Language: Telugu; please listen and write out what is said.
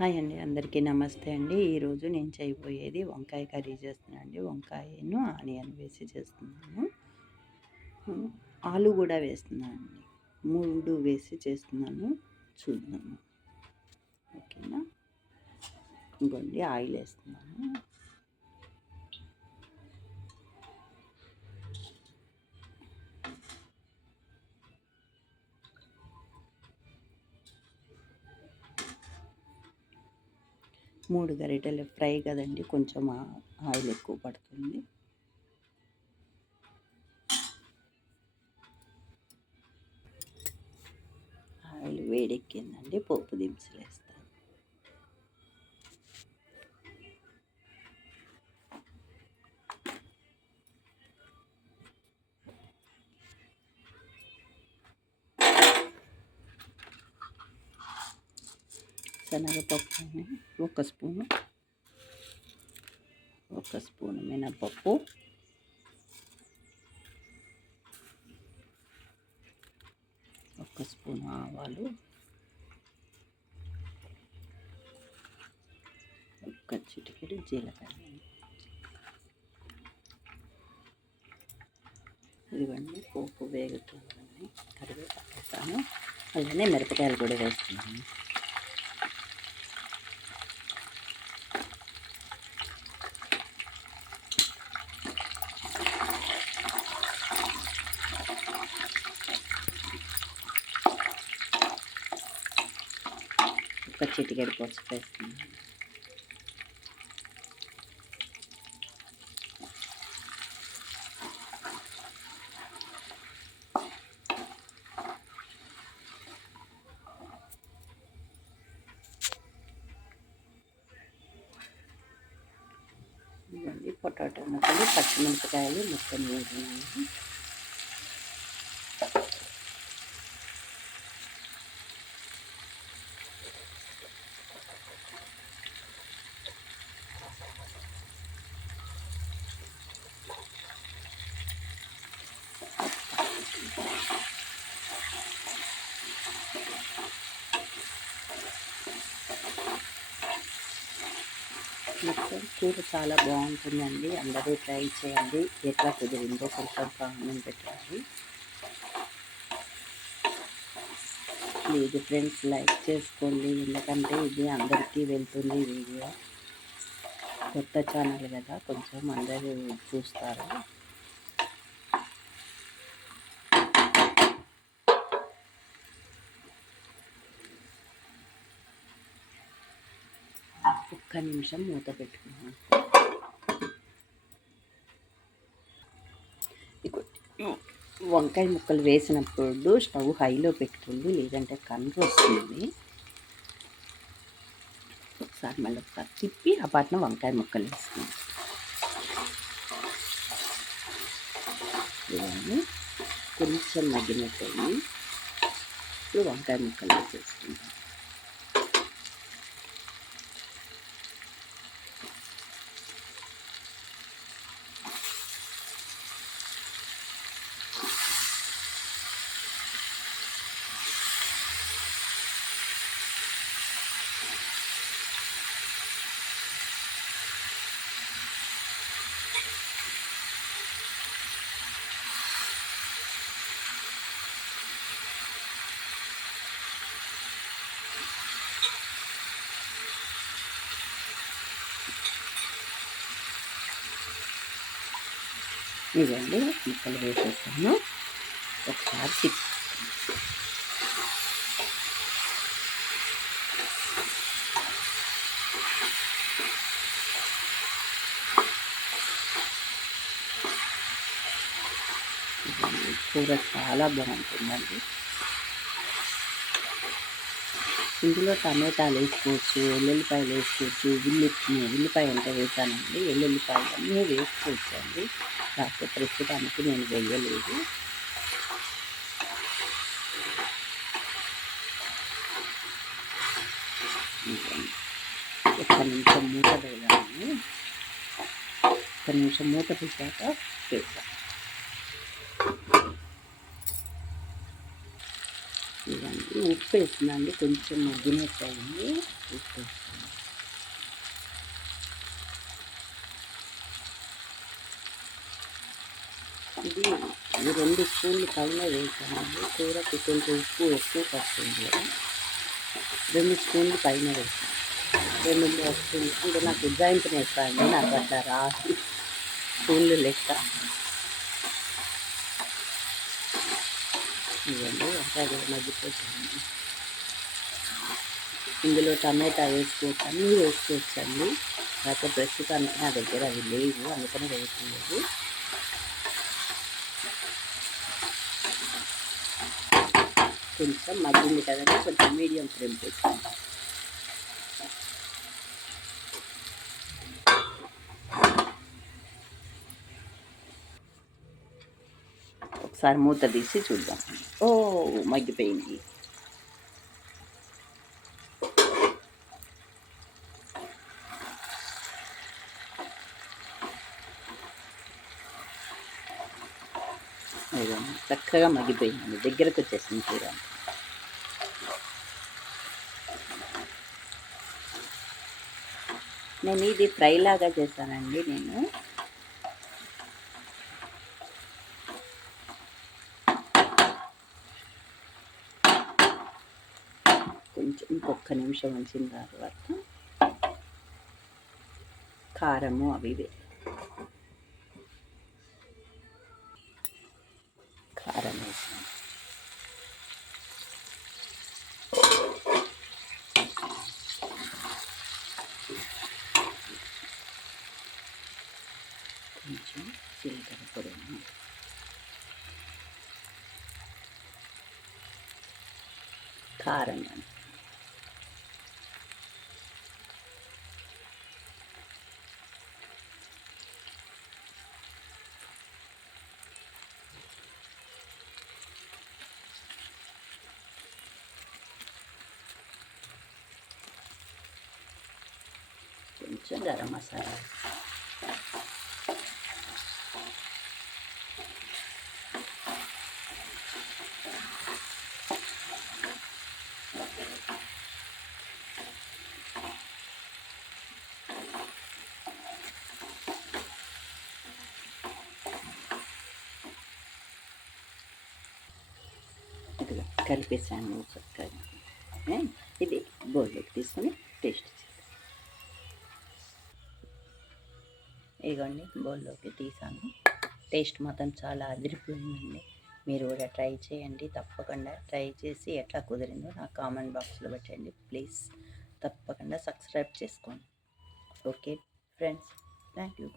హాయ్ అండి, అందరికీ నమస్తే అండి. ఈరోజు నేను చేయబోయేది వంకాయ కర్రీ చేస్తున్నాను అండి. వంకాయను ఆనియన్ వేసి చేస్తున్నాను. ఆలు కూడా వేస్తున్నాను అండి. 3 వేసి చేస్తున్నాను, చూద్దాము. ఓకేనా? ఇంకోండి ఆయిల్ వేస్తున్నాను. మూడు గరిటెలు ఫ్రై కదండి, కొంచెం ఆయిల్ ఎక్కువ పడుతుంది. ఆయిల్ వేడెక్కిందండి, పోపు దినుసులు వేస్తాను. శనగపప్పు ఒక స్పూను మినపప్పు, ఒక స్పూను ఆవాలు, ఒక చిటికెడు జీలకర్ర. ఇవన్నీ పోపు వేగుతుందండి. కరివేపాకు వేస్తాను, అలానే మిరపకాయలు కూడా వేస్తున్నాను. ఒక చిటికెడు పసుపు వేస్తున్నాను. ఇవన్నీ పొటాటో ముక్కలు, పచ్చిమిరపకాయలు మొత్తం వేసినాను. మొత్తం కూర చాలా బాగుంటుందండి. అందరూ ట్రై చేయండి. ఎట్లా కుదిరిందో కొంచెం కామెంట్ పెట్టండి. ప్లీజ్ ఫ్రెండ్స్, లైక్ చేసుకోండి, ఎందుకంటే ఇది అందరికీ వెళ్తుంది వీడియో. కొత్త ఛానల్ కదా, కొంచెం అందరూ చూస్తారు. ఒక్క నిమిషం మూత పెట్టుకున్నాను. వంకాయ ముక్కలు వేసినప్పుడు స్టవ్ హైలో పెట్టుకోండి, లేదంటే కండ్రు వస్తుంది. మళ్ళీ ఒకసారి తిప్పి ఆ పాటన వంకాయ ముక్కలు వేసుకుందాం. ఇవన్నీ కొంచెం మగ్గినట్టు ఇప్పుడు వంకాయ ముక్కలు వేసేసుకుందాం. ఇదండి ముక్కలు వేసేస్తాను. ఒకసారి కూర చాలా బాగుంటుందండి. ఇందులో టమాటాలు వేసుకోవచ్చు, వెల్లుల్లిపాయలు వేసుకోవచ్చు. ఉల్లిపాయ అంటే వేసానండి, వెల్లుల్లిపాయలు అన్నీ వేసుకోవచ్చు అండి. కాకపోతే ప్రస్తుతానికి నేను వేయలేదు. ఒక్క నిమిషం మూత వేయాలి. ఒక్క నిమిషం మూత పెట్టాక వేసాను. ఇవన్నీ ఉప్పు వేసిందండి, కొంచెం మగ్గినట్టు అయింది. ఉప్పు వేస్తాను. ఈ 2 స్పూన్లు పైన వేసానండి. కూరకి కొంచెం ఉప్పు ఎక్కువ పడుతుంది కదా, 2 స్పూన్లు పైన వేసాను. 2 స్పూన్లు అంటే నాకు ఉజ్జాయింపుని ఎక్కువ అండి, నాకు అట్లా రాదు స్పూన్లు లెక్క. ఇవ్వండి అంతా మగ్గిపోతుంది. ఇందులో టమాటా వేసుకోవచ్చు, అన్నీ వేసుకోవచ్చండి. కాకపోతే ప్రస్తుతానికి నా దగ్గర అవి లేవు, అందుకని వేయట్లేదు. కొంచెం మగ్గింది కదండి, కొంచెం మీడియం ఫ్లేమ్ పెట్టండి. ఒకసారి మూత తీసి చూద్దాం. ఓ మగ్గిపోయింది. చక్కగా మగ్గిపోయింది, దగ్గరకు వచ్చేసింది కూర. నేను ఇది ఫ్రై లాగా చేశానండి. నేను కొంచెం ఇంకొక నిమిషం ఉంచిన తర్వాత కారము అవి కారం వేసాను. కొంచెం జీలకర్ర పొడి, కారం కొంచెం గరం మసాలా. ఇదిగా కలిపేసాను చక్కగా. ఇది బౌల్లోకి తీసుకొని టేస్ట్ చేద్దాం. ఇదిగోండి బౌల్లోకి తీసాను. టేస్ట్ మాత్రం చాలా అదిరిపోయిందండి. మీరు కూడా ట్రై చేయండి, తప్పకుండా ట్రై చేసి ఎట్లా కుదిరిందో నాకు కామెంట్ బాక్స్లో పెట్టండి ప్లీజ్. తప్పకుండా సబ్స్క్రైబ్ చేసుకోండి. Okay friends, thank you.